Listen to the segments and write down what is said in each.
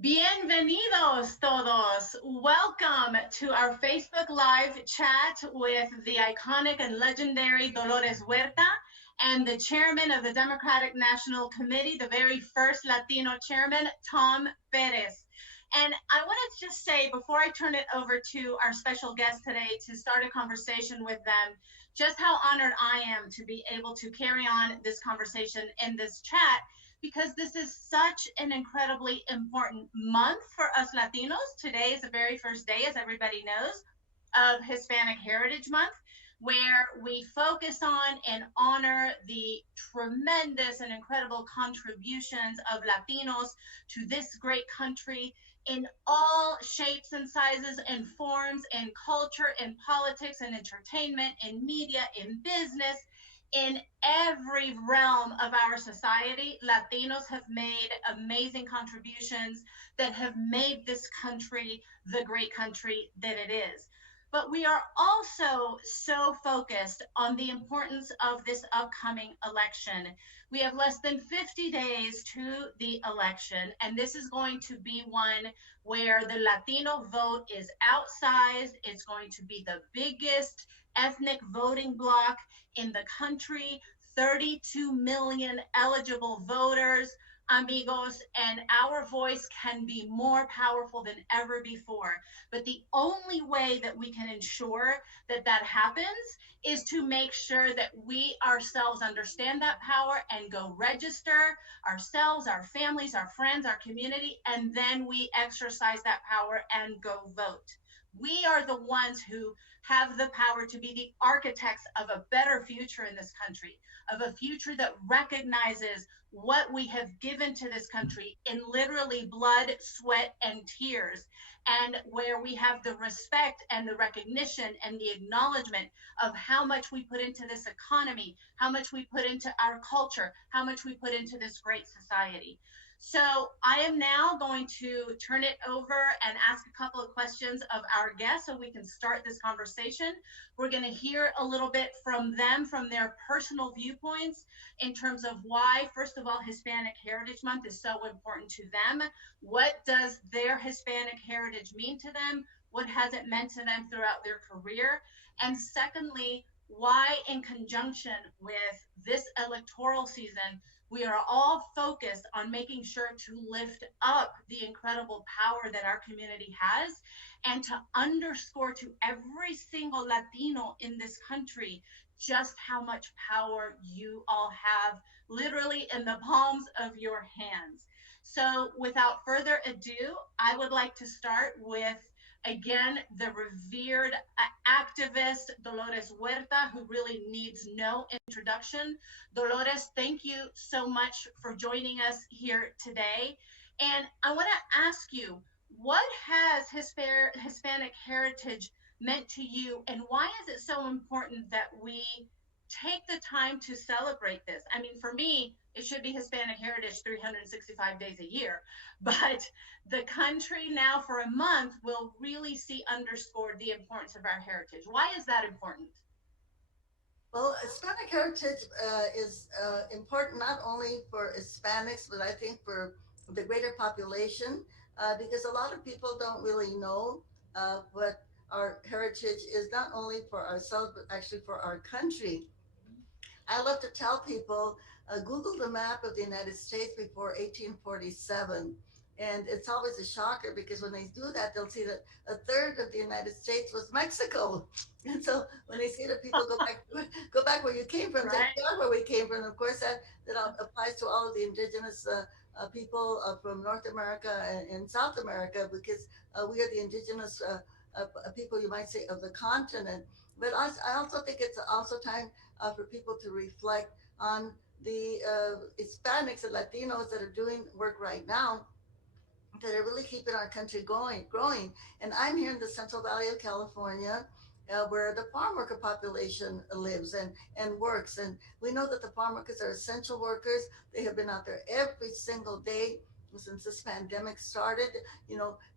Bienvenidos todos. Welcome to our Facebook Live chat with the iconic and legendary Dolores Huerta and the chairman of the Democratic National Committee, the very first Latino chairman, Tom Perez. And I want to just say, before I turn it over to our special guest today to start a conversation with them, just how honored I am to be able to carry on this conversation in this chat because this is such an incredibly important month for us Latinos. Today is the very first day, as everybody knows, of Hispanic Heritage Month, where we focus on and honor the tremendous and incredible contributions of Latinos to this great country in all shapes and sizes and forms, in culture, in politics, in entertainment, in media, in business, in every realm of our society. Latinos have made amazing contributions that have made this country the great country that it is. But we are also so focused on the importance of this upcoming election. We have less than 50 days to the election, and this is going to be one where the Latino vote is outsized. It's going to be the biggest ethnic voting bloc in the country, 32 million eligible voters, amigos, and our voice can be more powerful than ever before. But the only way that we can ensure that that happens is to make sure that we ourselves understand that power and go register ourselves, our families, our friends, our community, and then we exercise that power and go vote. We are the ones who have the power to be the architects of a better future in this country, of a future that recognizes what we have given to this country in literally blood, sweat, and tears, and where we have the respect and the recognition and the acknowledgement of how much we put into this economy, how much we put into our culture, how much we put into this great society. So I am now going to turn it over and ask a couple of questions of our guests so we can start this conversation. We're going to hear a little bit from them, from their personal viewpoints in terms of why, first of all, Hispanic Heritage Month is so important to them. What does their Hispanic heritage mean to them? What has it meant to them throughout their career? And secondly, why, in conjunction with this electoral season, we are all focused on making sure to lift up the incredible power that our community has and to underscore to every single Latino in this country just how much power you all have literally in the palms of your hands. So without further ado, I would like to start with, again, the revered activist Dolores Huerta, who really needs no introduction. Dolores, thank you so much for joining us here today. And I want to ask you, what has Hispanic heritage meant to you, and why is it so important that we take the time to celebrate this? I mean, for me, it should be Hispanic Heritage 365 days a year, but the country now for a month will really see underscored the importance of our heritage. Why is that important? Well, Hispanic heritage is important not only for Hispanics, but I think for the greater population, because a lot of people don't really know what our heritage is, not only for ourselves, but actually for our country. I love to tell people, Google the map of the United States before 1847. And it's always a shocker because when they do that, they'll see that a third of the United States was Mexico. And so when they see that people go back where you came from, say, Right. we are where we came from. Of course, that applies to all of the indigenous people from North America and South America, because we are the indigenous people, you might say, of the continent. But I also think it's also time for people to reflect on the Hispanics and Latinos that are doing work right now that are really keeping our country growing. And I'm here in the Central Valley of California, where the farm worker population lives and works. And we know that the farm workers are essential workers. They have been out there every single day since this pandemic started,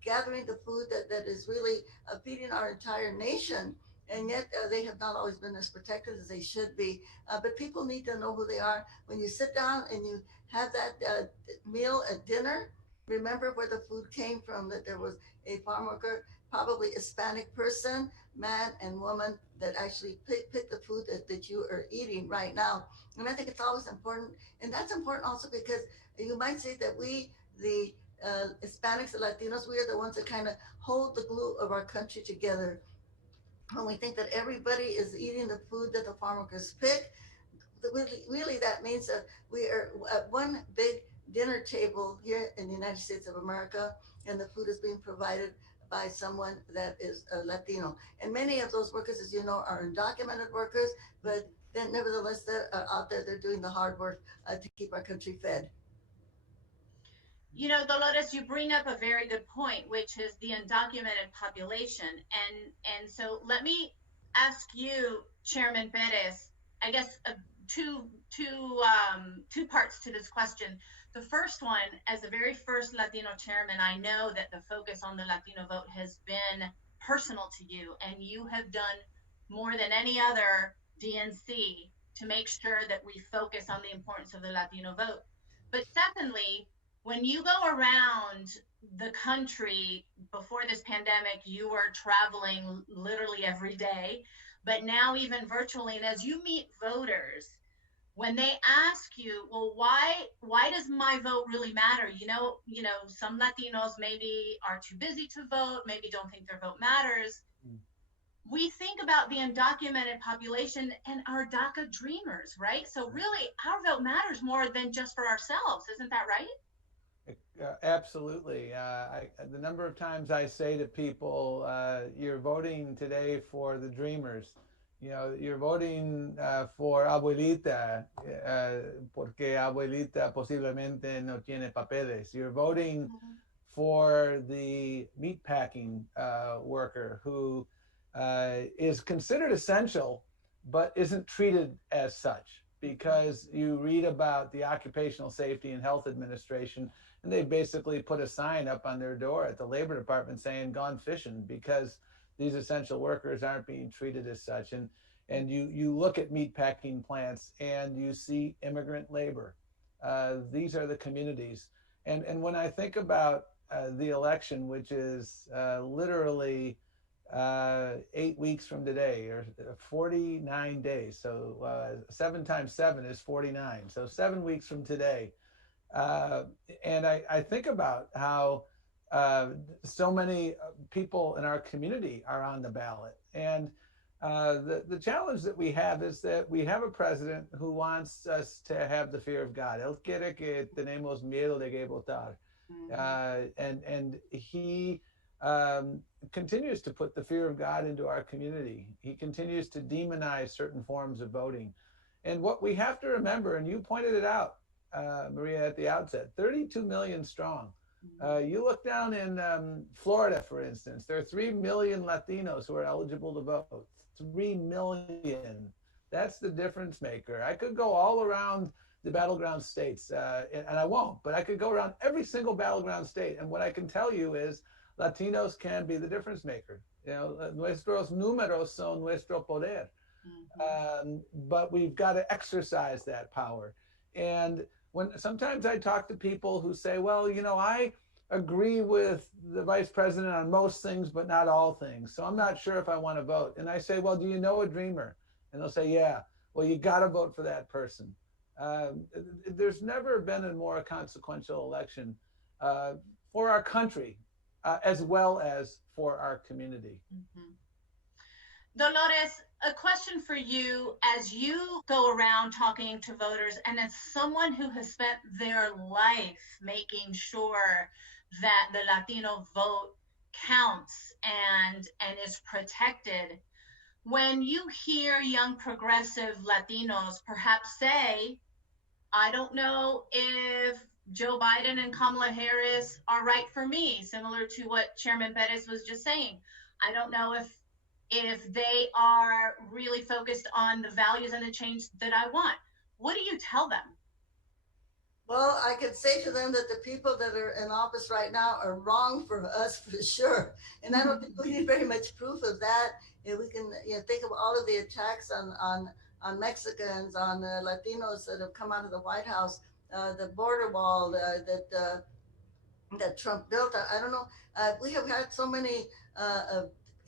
gathering the food that is really feeding our entire nation. And yet they have not always been as protected as they should be. But people need to know who they are. When you sit down and you have that meal at dinner, remember where the food came from, that there was a farm worker, probably Hispanic person, man and woman, that actually picked the food that you are eating right now. And I think it's always important. And that's important also because you might say that we, the Hispanics, the Latinos, we are the ones that kind of hold the glue of our country together. When we think that everybody is eating the food that the farm workers pick, really that means that we are at one big dinner table here in the United States of America, and the food is being provided by someone that is Latino. And many of those workers, as you know, are undocumented workers, but then nevertheless, they're out there, they're doing the hard work to keep our country fed. You know, Dolores, you bring up a very good point, which is the undocumented population. And so let me ask you, Chairman Perez, I guess two parts to this question. The first one, as the very first Latino chairman, I know that the focus on the Latino vote has been personal to you, and you have done more than any other DNC to make sure that we focus on the importance of the Latino vote. But secondly, when you go around the country, before this pandemic, you were traveling literally every day, but now even virtually, and as you meet voters, when they ask you, well, why does my vote really matter? You know, some Latinos maybe are too busy to vote, maybe don't think their vote matters. We think about the undocumented population and our DACA dreamers, right? So really, our vote matters more than just for ourselves. Isn't that right? Absolutely. The number of times I say to people, you're voting today for the dreamers. You know, you're voting for abuelita, porque abuelita posiblemente no tiene papeles. You're voting for the meatpacking worker who is considered essential, but isn't treated as such, because you read about the Occupational Safety and Health Administration, and they basically put a sign up on their door at the Labor Department saying "gone fishing," because these essential workers aren't being treated as such. And you look at meatpacking plants and you see immigrant labor. These are the communities. And when I think about the election, which is literally 8 weeks from today, or 49 days. So 7 times 7 is 49. So 7 weeks from today. And I think about how so many people in our community are on the ballot. And the challenge that we have is that we have a president who wants us to have the fear of God. Él quiere que tenemos miedo de que votar. And he continues to put the fear of God into our community. He continues to demonize certain forms of voting. And what we have to remember, and you pointed it out, Maria, at the outset, 32 million strong. You look down in Florida, for instance, there are 3 million Latinos who are eligible to vote. 3 million. That's the difference maker. I could go all around the battleground states, and I won't, but I could go around every single battleground state. And what I can tell you is Latinos can be the difference maker. You know, nuestros números son nuestro poder. But we've got to exercise that power. And when sometimes I talk to people who say, well, you know, I agree with the vice president on most things, but not all things. So I'm not sure if I want to vote. And I say, well, do you know a dreamer? And they'll say, yeah. Well, you got to vote for that person. There's never been a more consequential election for our country, as well as for our community. Dolores, a question for you as you go around talking to voters, and as someone who has spent their life making sure that the Latino vote counts and is protected, when you hear young progressive Latinos perhaps say, I don't know if Joe Biden and Kamala Harris are right for me, similar to what Chairman Perez was just saying. I don't know if they are really focused on the values and the change that I want. What do you tell them? Well, I could say to them that the people that are in office right now are wrong for us for sure. And I don't think we need very much proof of that. If we can think of all of the attacks on Mexicans, on Latinos that have come out of the White House, the border wall, that that Trump built. I don't know. We have had so many.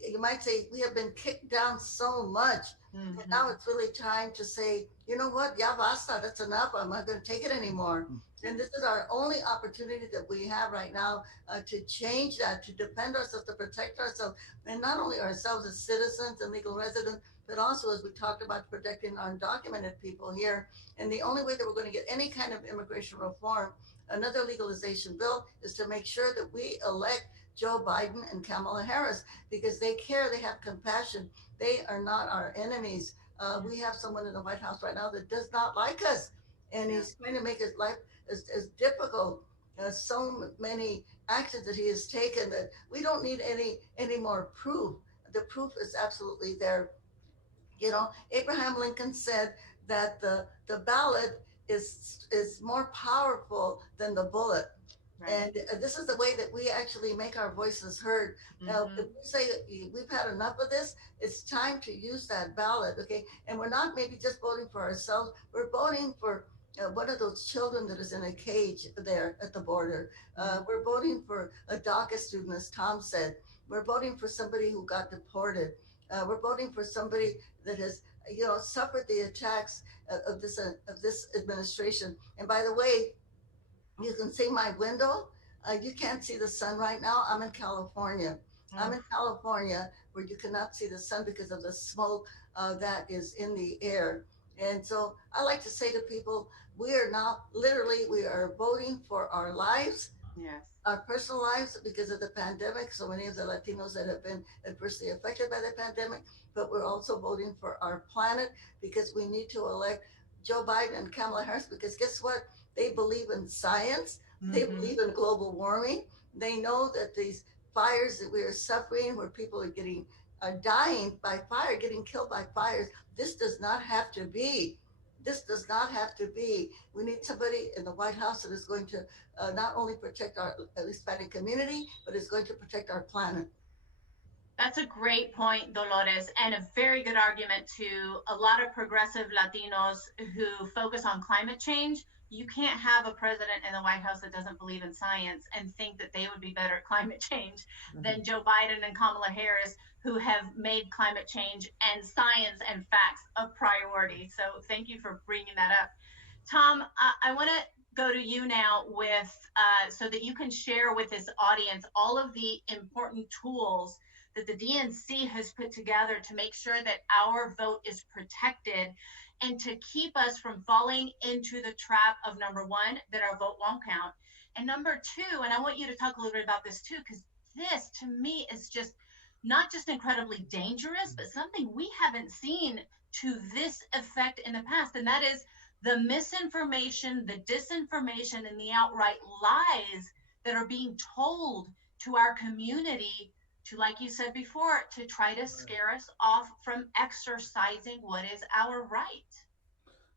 You might say we have been kicked down so much that now it's really time to say, you know what, ya basta. That's enough. I'm not going to take it anymore. And this is our only opportunity that we have right now to change that, to defend ourselves, to protect ourselves, and not only ourselves as citizens and legal residents, but also, as we talked about, protecting our undocumented people here. And the only way that we're going to get any kind of immigration reform, another legalization bill, is to make sure that we elect Joe Biden and Kamala Harris because they care, they have compassion. They are not our enemies. We have someone in the White House right now that does not like us, and he's trying to make his life as difficult. So many actions that he has taken that we don't need any more proof. The proof is absolutely there. You know, Abraham Lincoln said that the ballot is more powerful than the bullet. And this is the way that we actually make our voices heard. Now, if we say we've had enough of this, it's time to use that ballot, okay? And we're not maybe just voting for ourselves, we're voting for one of those children that is in a cage there at the border. We're voting for a DACA student, as Tom said. We're voting for somebody who got deported. We're voting for somebody that has, you know, suffered the attacks of this administration. And by the way, you can see my window. You can't see the sun right now. I'm in California. I'm in California where you cannot see the sun because of the smoke that is in the air. And so I like to say to people, we are now literally, we are voting for our lives, our personal lives because of the pandemic. So many of the Latinos that have been adversely affected by the pandemic, but we're also voting for our planet because we need to elect Joe Biden and Kamala Harris because guess what? They believe in science. They believe in global warming. They know that these fires that we are suffering, where people are dying by fire, getting killed by fires, this does not have to be. This does not have to be. We need somebody in the White House that is going to not only protect our Hispanic community, but is going to protect our planet. That's a great point, Dolores, and a very good argument to a lot of progressive Latinos who focus on climate change. You can't have a president in the White House that doesn't believe in science and think that they would be better at climate change than Joe Biden and Kamala Harris, who have made climate change and science and facts a priority. So thank you for bringing that up. Tom, I want to go to you now with so that you can share with this audience all of the important tools that the DNC has put together to make sure that our vote is protected and to keep us from falling into the trap of number one, that our vote won't count. And number two, and I want you to talk a little bit about this too, because this to me is just not just incredibly dangerous, but something we haven't seen to this effect in the past. And that is the misinformation, the disinformation, and the outright lies that are being told to our community to, like you said before, to try to scare us off from exercising what is our right.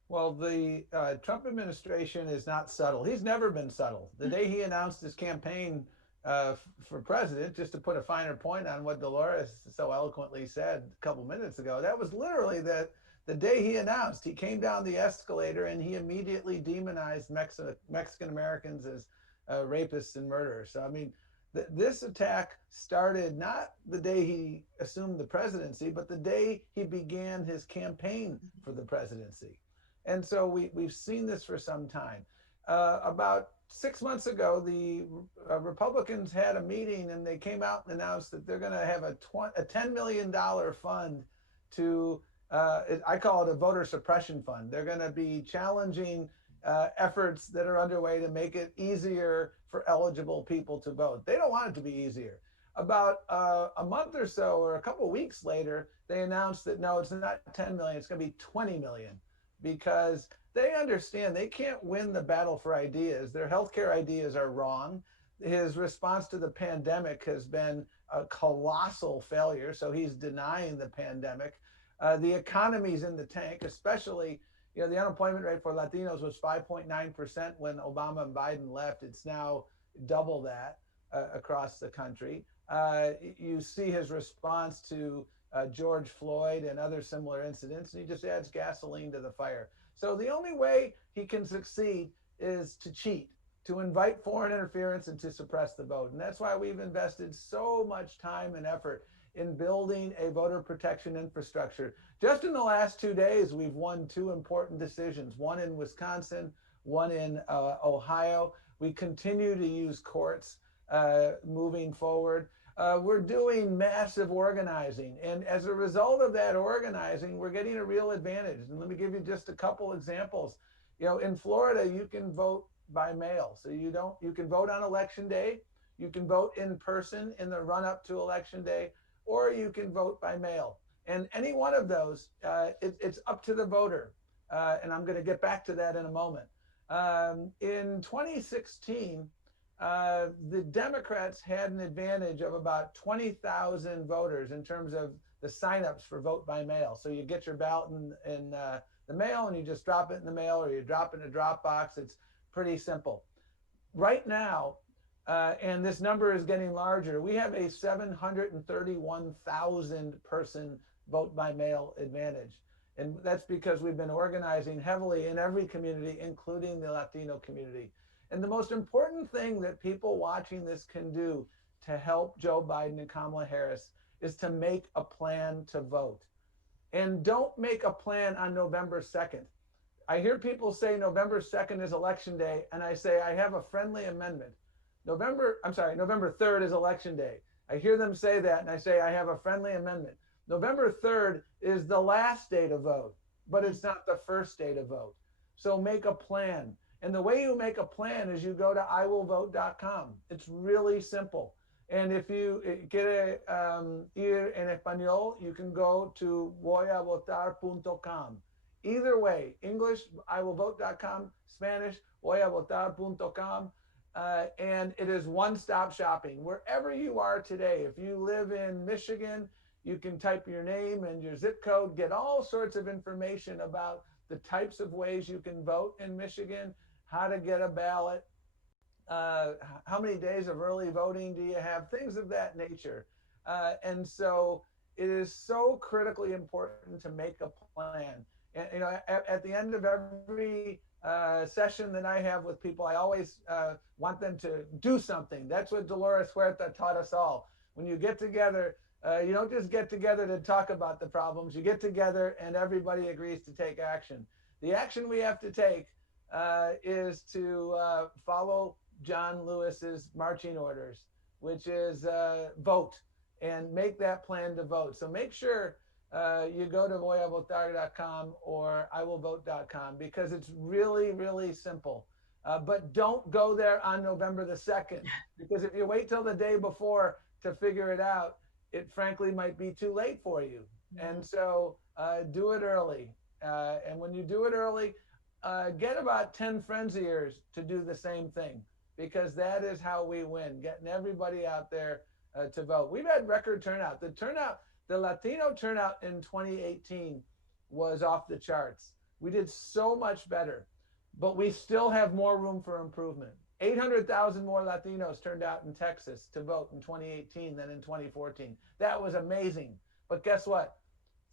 Well, the Trump administration is not subtle. He's never been subtle. The day he announced his campaign for president, just to put a finer point on what Dolores so eloquently said a couple minutes ago, that was literally the day he announced. He came down the escalator and he immediately demonized Mexican Americans as rapists and murderers. So, I mean, this attack started not the day he assumed the presidency, but the day he began his campaign for the presidency. And so we've seen this for some time. About 6 months ago, the Republicans had a meeting and they came out and announced that they're going to have a $10 million fund to, I call it a voter suppression fund. They're going to be challenging efforts that are underway to make it easier for eligible people to vote. They don't want it to be easier. About a month or so, or a couple of weeks later, they announced that no, it's not 10 million, it's going to be 20 million, because they understand they can't win the battle for ideas. Their healthcare ideas are wrong. His response to the pandemic has been a colossal failure, so he's denying the pandemic. The economy's in the tank, especially, you know, the unemployment rate for Latinos was 5.9% when Obama and Biden left. It's now double that across the country. You see his response to George Floyd and other similar incidents, and he just adds gasoline to the fire. So the only way he can succeed is to cheat, to invite foreign interference and to suppress the vote. And that's why we've invested so much time and effort in building a voter protection infrastructure. Just in the last 2 days, we've won 2 important decisions, one in Wisconsin, one in Ohio. We continue to use courts moving forward. We're doing massive organizing. And as a result of that organizing, we're getting a real advantage. And let me give you just a couple examples. You know, in Florida, you can vote by mail. So you can vote on election day, you can vote in person in the run up to election day, or you can vote by mail. And any one of those, it's up to the voter. And I'm going to get back to that in a moment. In 2016, the Democrats had an advantage of about 20,000 voters in terms of the signups for vote by mail. So you get your ballot in the mail and you just drop it in the mail, or you drop it in a drop box. It's pretty simple. Right now, and this number is getting larger, we have a 731,000 person vote by mail advantage. And that's because we've been organizing heavily in every community, including the Latino community. And the most important thing that people watching this can do to help Joe Biden and Kamala Harris is to make a plan to vote. And don't make a plan on November 2nd. I hear people say November 2nd is election day, and I say I have a friendly amendment. November 3rd is election day. I hear them say that, and I say I have a friendly amendment. November 3rd is the last day to vote, but it's not the first day to vote. So make a plan. And the way you make a plan is you go to iwillvote.com. It's really simple. And if you quiere ir en español, you can go to voyavotar.com. Either way, English, iwillvote.com, Spanish, voyavotar.com. And it is one-stop shopping. Wherever you are today, if you live in Michigan, you can type your name and your zip code, get all sorts of information about the types of ways you can vote in Michigan, how to get a ballot, how many days of early voting do you have, things of that nature. And so it is so critically important to make a plan. And you know, at the end of every session that I have with people, I always want them to do something. That's what Dolores Huerta taught us all. When you get together, you don't just get together to talk about the problems. You get together and everybody agrees to take action. The action we have to take is to follow John Lewis's marching orders, which is vote, and make that plan to vote. So make sure you go to voyavotar.com or iwillvote.com, because it's really, really simple. But don't go there on November the 2nd, because if you wait till the day before to figure it out, it frankly might be too late for you. And so do it early. And when you do it early, get about 10 friends of yours to do the same thing, because that is how we win, getting everybody out there to vote. We've had record turnout. The Latino turnout in 2018 was off the charts. We did so much better, but we still have more room for improvement. 800,000 more Latinos turned out in Texas to vote in 2018 than in 2014. That was amazing. But guess what?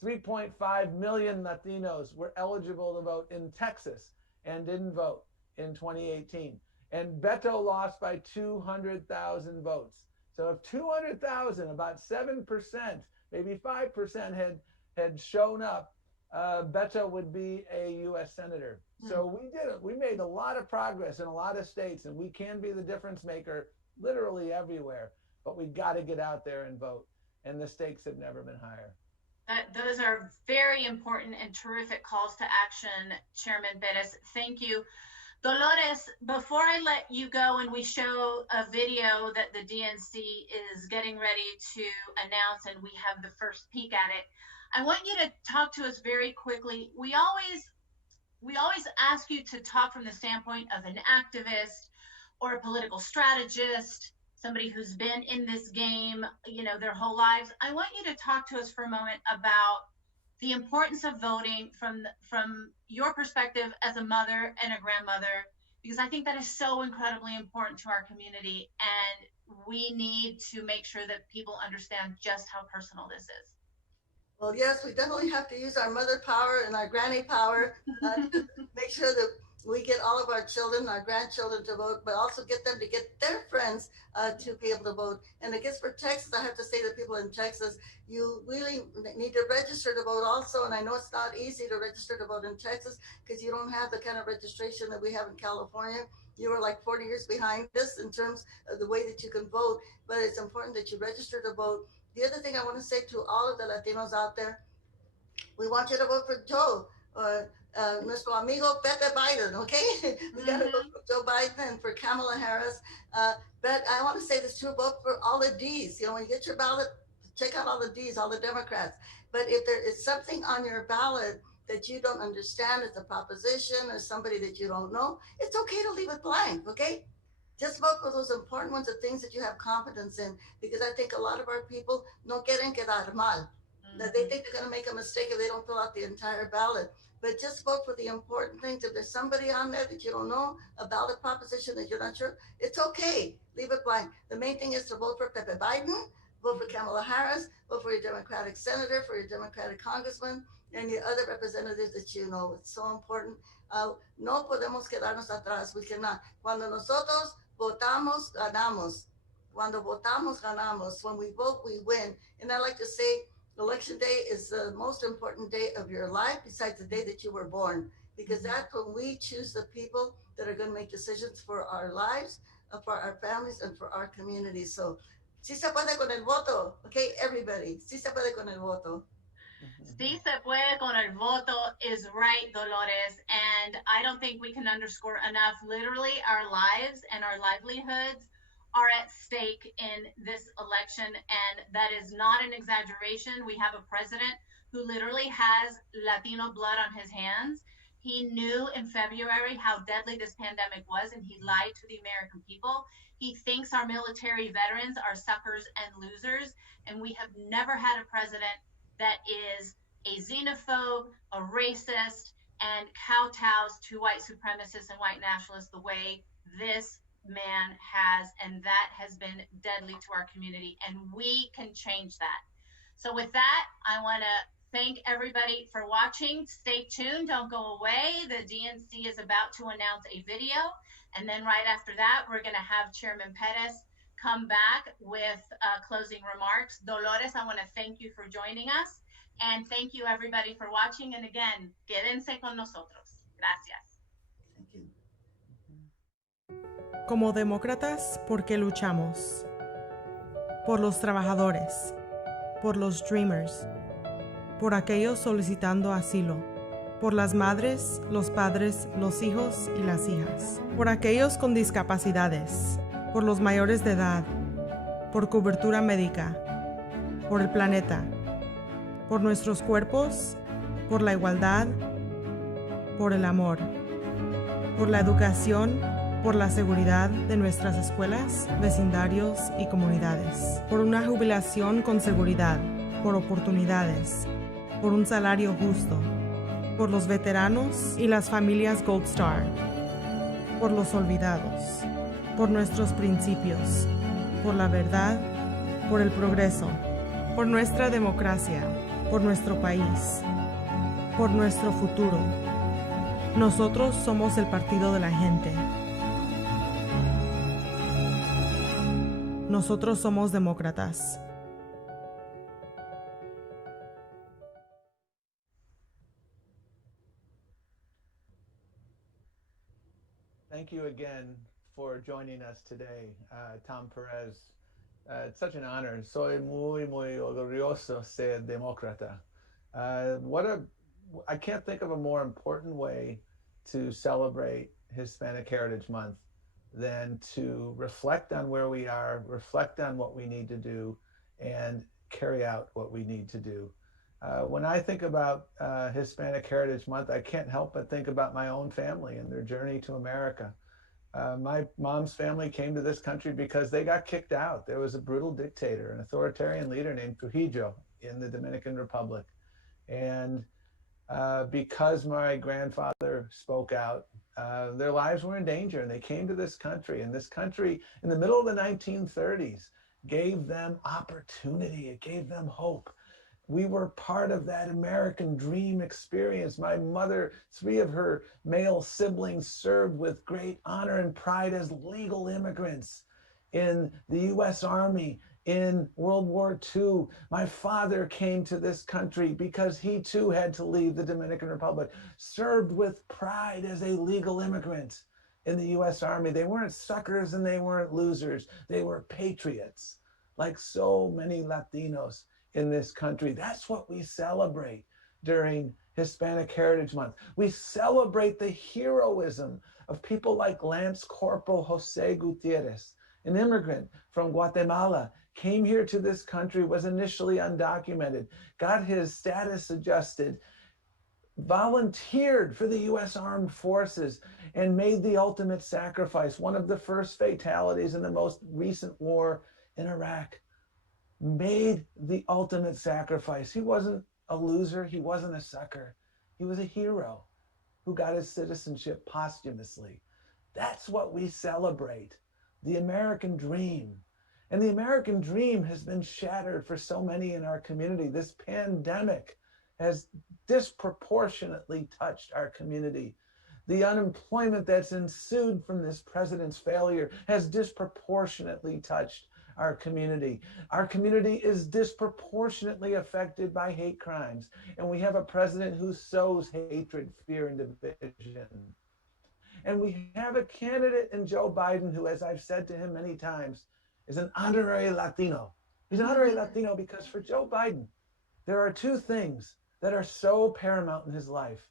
3.5 million Latinos were eligible to vote in Texas and didn't vote in 2018. And Beto lost by 200,000 votes. So if 200,000, about 7%, maybe 5% had shown up, Beto would be a U.S. Senator. So we did it. We made a lot of progress in a lot of states, and we can be the difference maker literally everywhere. But we got to get out there and vote. And the stakes have never been higher. Those are very important and terrific calls to action, Chairman Perez. Thank you. Dolores, before I let you go and we show a video that the DNC is getting ready to announce and we have the first peek at it, I want you to talk to us very quickly. We always ask you to talk from the standpoint of an activist or a political strategist, somebody who's been in this game, you know, their whole lives. I want you to talk to us for a moment about the importance of voting from your perspective as a mother and a grandmother, because I think that is so incredibly important to our community, and we need to make sure that people understand just how personal this is. Well, yes, we definitely have to use our mother power and our granny power to make sure that we get all of our children, our grandchildren to vote, but also get them to get their friends to be able to vote. And I guess for Texas, I have to say to people in Texas, you really need to register to vote also. And I know it's not easy to register to vote in Texas because you don't have the kind of registration that we have in California. You are like 40 years behind us in terms of the way that you can vote, but it's important that you register to vote. The other thing I want to say to all of the Latinos out there, we want you to vote for Joe or nuestro amigo Pepe Biden, okay? We got to vote for Joe Biden and for Kamala Harris. But I want to say this too, vote for all the D's. You know, when you get your ballot, check out all the D's, all the Democrats. But if there is something on your ballot that you don't understand, it's a proposition or somebody that you don't know, it's okay to leave it blank, okay? Just vote for those important ones, the things that you have confidence in, because I think a lot of our people no quieren quedar mal, that they think they're going to make a mistake if they don't fill out the entire ballot. But just vote for the important things. If there's somebody on there that you don't know, a ballot proposition that you're not sure, it's okay. Leave it blank. The main thing is to vote for Pepe Biden, vote for Kamala Harris, vote for your Democratic senator, for your Democratic congressman, and your other representatives that you know. It's so important. No podemos quedarnos atrás. We cannot. Cuando nosotros votamos, ganamos. Cuando votamos, ganamos. When we vote, we win. And I like to say, election day is the most important day of your life besides the day that you were born, because that's when we choose the people that are going to make decisions for our lives, for our families, and for our communities. So, si se puede con el voto, okay, everybody, si se puede con el voto. Sí se puede con el voto is right, Dolores. And I don't think we can underscore enough. Literally, our lives and our livelihoods are at stake in this election. And that is not an exaggeration. We have a president who literally has Latino blood on his hands. He knew in February how deadly this pandemic was, and he lied to the American people. He thinks our military veterans are suckers and losers. And we have never had a president that is a xenophobe, a racist, and kowtows to white supremacists and white nationalists the way this man has, and that has been deadly to our community, and we can change that. So with that, I want to thank everybody for watching. Stay tuned, don't go away. The DNC is about to announce a video, and then right after that, we're going to have Chairman Perez come back with closing remarks. Dolores, I want to thank you for joining us. And thank you everybody for watching. And again, quédense con nosotros. Gracias. Thank you. Como demócratas, ¿por qué luchamos? Por los trabajadores, por los dreamers, por aquellos solicitando asilo, por las madres, los padres, los hijos y las hijas, por aquellos con discapacidades, por los mayores de edad, por cobertura médica, por el planeta, por nuestros cuerpos, por la igualdad, por el amor, por la educación, por la seguridad de nuestras escuelas, vecindarios y comunidades, por una jubilación con seguridad, por oportunidades, por un salario justo, por los veteranos y las familias Gold Star, por los olvidados, por nuestros principios, por la verdad, por el progreso, por nuestra democracia, por nuestro país, por nuestro futuro. Nosotros somos el partido de la gente. Nosotros somos demócratas. Thank you again for joining us today, Tom Perez. It's such an honor. Soy muy orgulloso ser demócrata. I can't think of a more important way to celebrate Hispanic Heritage Month than to reflect on where we are, reflect on what we need to do, and carry out what we need to do. When I think about Hispanic Heritage Month, I can't help but think about my own family and their journey to America. My mom's family came to this country because they got kicked out. There was a brutal dictator, an authoritarian leader named Trujillo in the Dominican Republic. And because my grandfather spoke out, their lives were in danger, and they came to this country. And this country, in the middle of the 1930s, gave them opportunity. It gave them hope. We were part of that American dream experience. My mother, 3 of her male siblings served with great honor and pride as legal immigrants in the U.S. Army in World War II. My father came to this country because he too had to leave the Dominican Republic, served with pride as a legal immigrant in the U.S. Army. They weren't suckers and they weren't losers. They were patriots, like so many Latinos in this country. That's what we celebrate during Hispanic Heritage Month. We celebrate the heroism of people like Lance Corporal Jose Gutierrez, an immigrant from Guatemala, came here to this country, was initially undocumented, got his status adjusted, volunteered for the U.S. Armed Forces, and made the ultimate sacrifice, one of the first fatalities in the most recent war in Iraq. Made the ultimate sacrifice. He wasn't a loser. He wasn't a sucker. He was a hero who got his citizenship posthumously. That's what we celebrate, the American dream. And the American dream has been shattered for so many in our community. This pandemic has disproportionately touched our community. The unemployment that's ensued from this president's failure has disproportionately touched our community. Our community is disproportionately affected by hate crimes. And we have a president who sows hatred, fear, and division. And we have a candidate in Joe Biden who, as I've said to him many times, is an honorary Latino. He's an honorary Latino because for Joe Biden, there are 2 things that are so paramount in his life: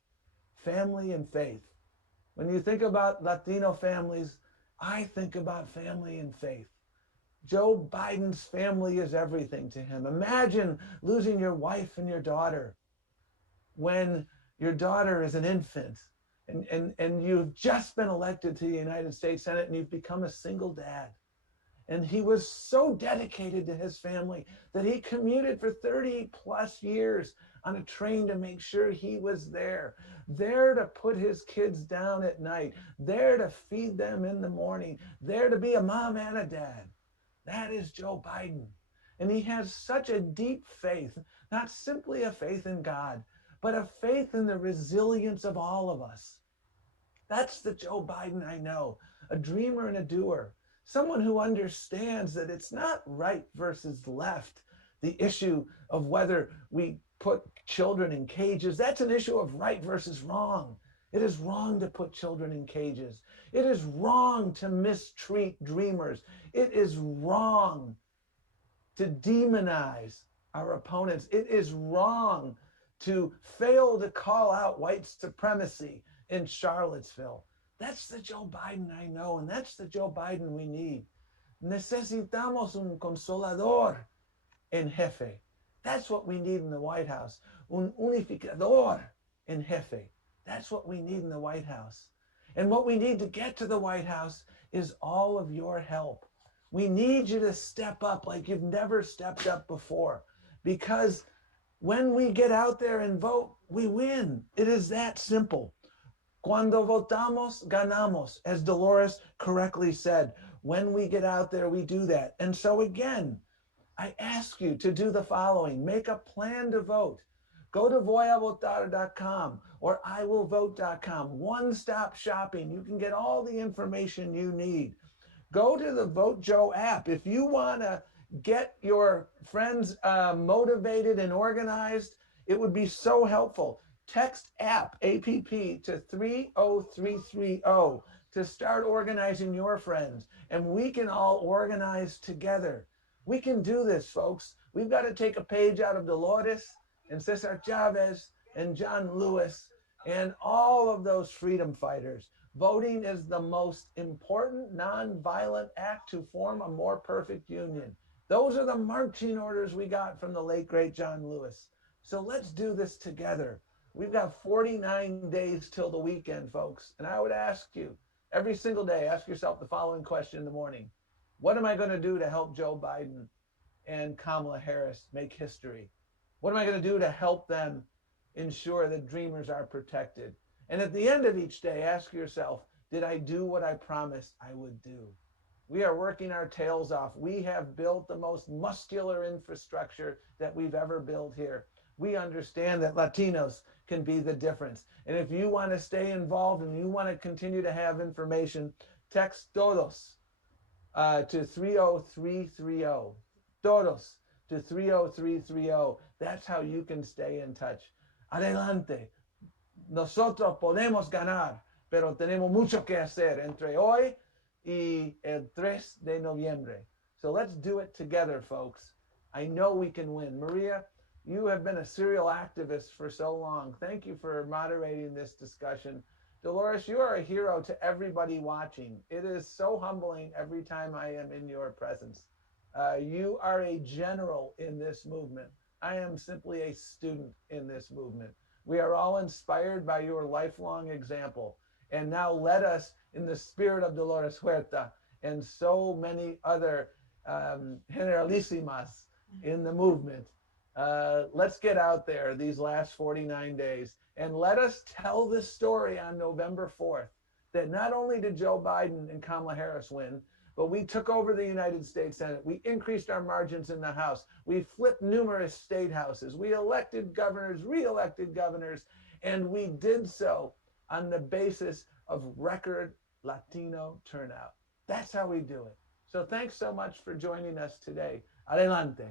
family and faith. When you think about Latino families, I think about family and faith. Joe Biden's family is everything to him. Imagine losing your wife and your daughter when your daughter is an infant and you've just been elected to the United States Senate and you've become a single dad. And he was so dedicated to his family that he commuted for 30 plus years on a train to make sure he was there to put his kids down at night, there to feed them in the morning, there to be a mom and a dad. That is Joe Biden. And he has such a deep faith, not simply a faith in God, but a faith in the resilience of all of us. That's the Joe Biden I know, a dreamer and a doer, someone who understands that it's not right versus left, the issue of whether we put children in cages. That's an issue of right versus wrong. It is wrong to put children in cages. It is wrong to mistreat dreamers. It is wrong to demonize our opponents. It is wrong to fail to call out white supremacy in Charlottesville. That's the Joe Biden I know, and that's the Joe Biden we need. Necesitamos un consolador en jefe. That's what we need in the White House. Un unificador en jefe. That's what we need in the White House. And what we need to get to the White House is all of your help. We need you to step up like you've never stepped up before. Because when we get out there and vote, we win. It is that simple. Cuando votamos, ganamos, as Dolores correctly said. When we get out there, we do that. And so again, I ask you to do the following. Make a plan to vote. Go to voyavotar.com or iwillvote.com. One-stop shopping. You can get all the information you need. Go to the Vote Joe app. If you want to get your friends motivated and organized, it would be so helpful. Text app, APP, to 30330 to start organizing your friends. And we can all organize together. We can do this, folks. We've got to take a page out of Dolores and Cesar Chavez and John Lewis and all of those freedom fighters. Voting is the most important nonviolent act to form a more perfect union. Those are the marching orders we got from the late, great John Lewis. So let's do this together. We've got 49 days till the weekend, folks. And I would ask you, every single day, ask yourself the following question in the morning. What am I going to do to help Joe Biden and Kamala Harris make history? What am I going to do to help them ensure that dreamers are protected? And at the end of each day, ask yourself, did I do what I promised I would do? We are working our tails off. We have built the most muscular infrastructure that we've ever built here. We understand that Latinos can be the difference. And if you want to stay involved and you want to continue to have information, text todos to 30330. Todos to 30330. That's how you can stay in touch. Adelante. Nosotros podemos ganar, pero tenemos mucho que hacer entre hoy y el 3 de noviembre. So let's do it together, folks. I know we can win. Maria, you have been a serial activist for so long. Thank you for moderating this discussion. Dolores, you are a hero to everybody watching. It is so humbling every time I am in your presence. You are a general in this movement. I am simply a student in this movement. We are all inspired by your lifelong example. And now let us, in the spirit of Dolores Huerta and so many other generalísimas in the movement, let's get out there these last 49 days and let us tell this story on November 4th, that not only did Joe Biden and Kamala Harris win, but we took over the United States Senate. We increased our margins in the House. We flipped numerous state houses. We elected governors, re-elected governors, and we did so on the basis of record Latino turnout. That's how we do it. So thanks so much for joining us today. Adelante.